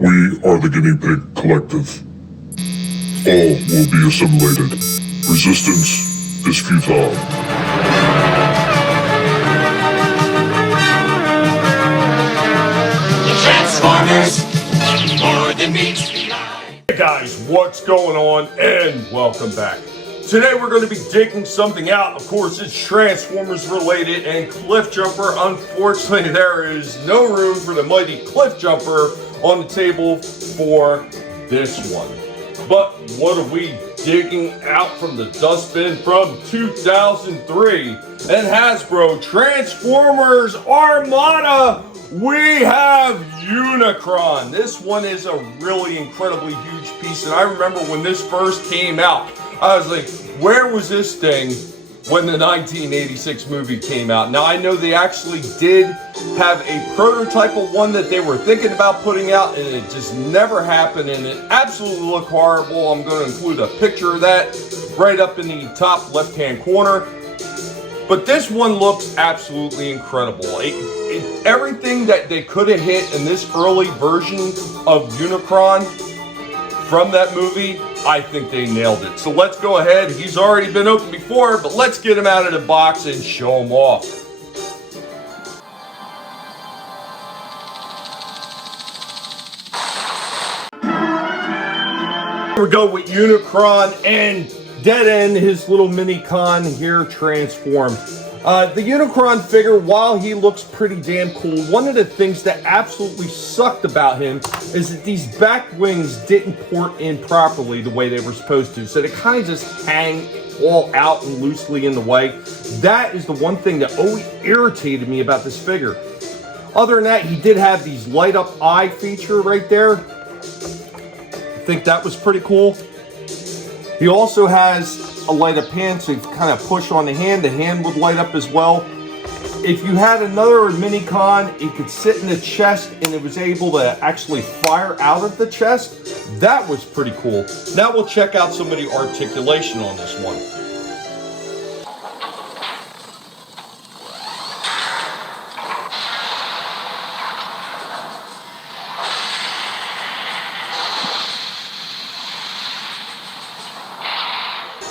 We are the Guinea Pig Collective. All will be assimilated. Resistance is futile. The Transformers, more than meets the eye. Hey guys, what's going on? And welcome back. Today we're going to be digging something out. Of course, it's Transformers related and Cliff Jumper. Unfortunately, there is no room for the mighty Cliff Jumper on the table for this one. But what are we digging out from the dustbin from 2003? And Hasbro Transformers Armada, we have Unicron. This one is a really incredibly huge piece, and I remember when this first came out, I was like, where was this thing when the 1986 movie came out? Now, I know they actually did have a prototype of one that they were thinking about putting out, and it just never happened, and it absolutely looked horrible. I'm going to include a picture of that right up in the top left-hand corner. But this one looks absolutely incredible. Everything that they could have hit in this early version of Unicron from that movie, I think they nailed it. So let's go ahead. He's already been opened before, but let's get him out of the box and show him off. Here we go with Unicron and Dead End, his little mini con here transformed. The Unicron figure, while he looks pretty damn cool, one of the things that absolutely sucked about him is that these back wings didn't port in properly the way they were supposed to. So they kind of just hang all out and loosely in the way. That is the one thing that always irritated me about this figure. Other than that, he did have these light up eye feature right there. I think that was pretty cool. He also has a light up hand, so you kind of push on the hand would light up as well. If you had another mini-con, it could sit in the chest and it was able to actually fire out of the chest. That was pretty cool. Now we'll check out some of the articulation on this one.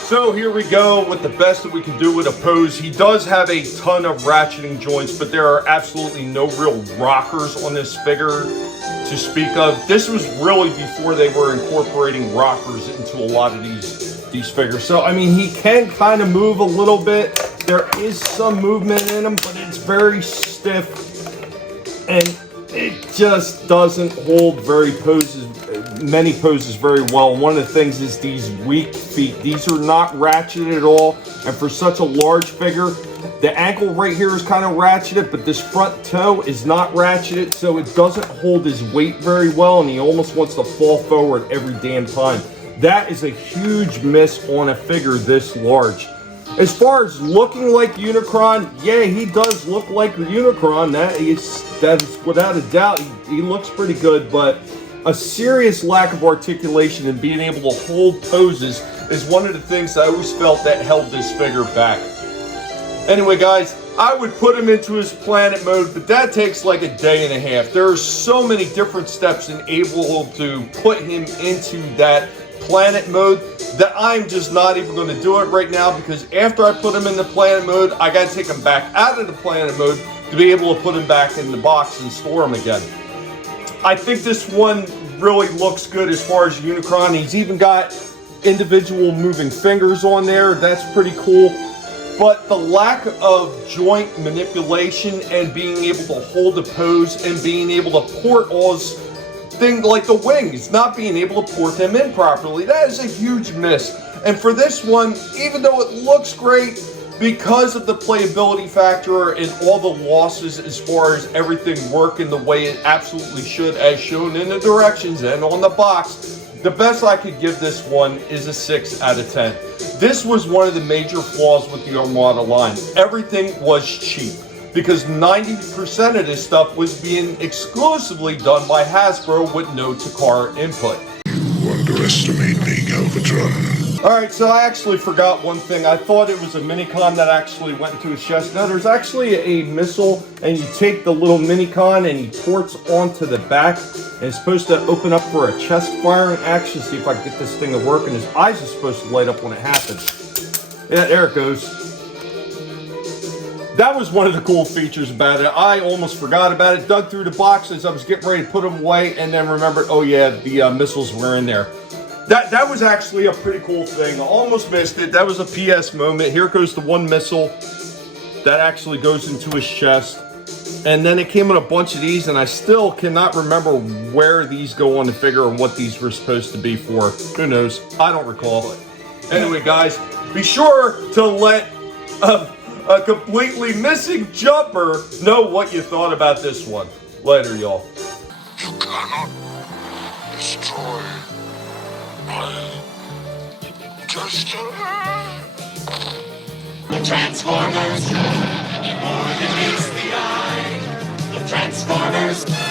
So here we go with the best that we can do with a pose. He does have a ton of ratcheting joints, but there are absolutely no real rockers on this figure to speak of. This was really before they were incorporating rockers into a lot of these figures. So, I mean, he can kind of move a little bit. There is some movement in him, but it's very stiff. And it just doesn't hold many poses very well. One of the things is these weak feet. These are not ratcheted at all, and for such a large figure, the ankle right here is kind of ratcheted, but this front toe is not ratcheted, so it doesn't hold his weight very well, and he almost wants to fall forward every damn time. That is a huge miss on a figure this large. As far as looking like Unicron, yeah, he does look like the Unicron. That is without a doubt. He looks pretty good, but a serious lack of articulation and being able to hold poses is one of the things I always felt that held this figure back. Anyway, guys, I would put him into his planet mode, but that takes like a day and a half. There are so many different steps in able to put him into that planet mode that I'm just not even going to do it right now, because after I put him in the planet mode, I got to take him back out of the planet mode to be able to put him back in the box and store him again. I think this one really looks good as far as Unicron. He's even got individual moving fingers on there. That's pretty cool. But the lack of joint manipulation and being able to hold a pose and being able to port all his things like the wings, not being able to port them in properly, that is a huge miss. And for this one, even though it looks great, because of the playability factor and all the losses as far as everything working the way it absolutely should, as shown in the directions and on the box, the best I could give this one is a 6 out of 10. This was one of the major flaws with the Armada line. Everything was cheap, because 90% of this stuff was being exclusively done by Hasbro with no Takara input. You underestimate me, Galvatron. Alright, so I actually forgot one thing. I thought it was a minicon that actually went into his chest. No, there's actually a missile, and you take the little minicon and he ports onto the back, and it's supposed to open up for a chest firing action. See if I can get this thing to work, and his eyes are supposed to light up when it happens. Yeah, there it goes. That was one of the cool features about it. I almost forgot about it, dug through the box as I was getting ready to put them away, and then remembered, oh yeah, the missiles were in there. That was actually a pretty cool thing. I almost missed it. That was a PS moment. Here goes the one missile that actually goes into his chest. And then it came in a bunch of these, and I still cannot remember where these go on the figure and what these were supposed to be for. Who knows? I don't recall it. Anyway, guys, be sure to let a completely missing jumper know what you thought about this one. Later, y'all. You cannot destroy my destiny. The Transformers, more than meets the eye. The Transformers.